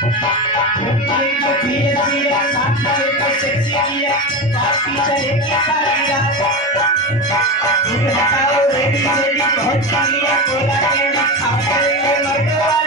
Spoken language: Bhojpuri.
को धीरे धीरे साथ में को सेक्सी किया पार्टी चलेगी सारी रात तुम हटाओ रेडी रेडी बहुत लिया कोला के खाते मरवा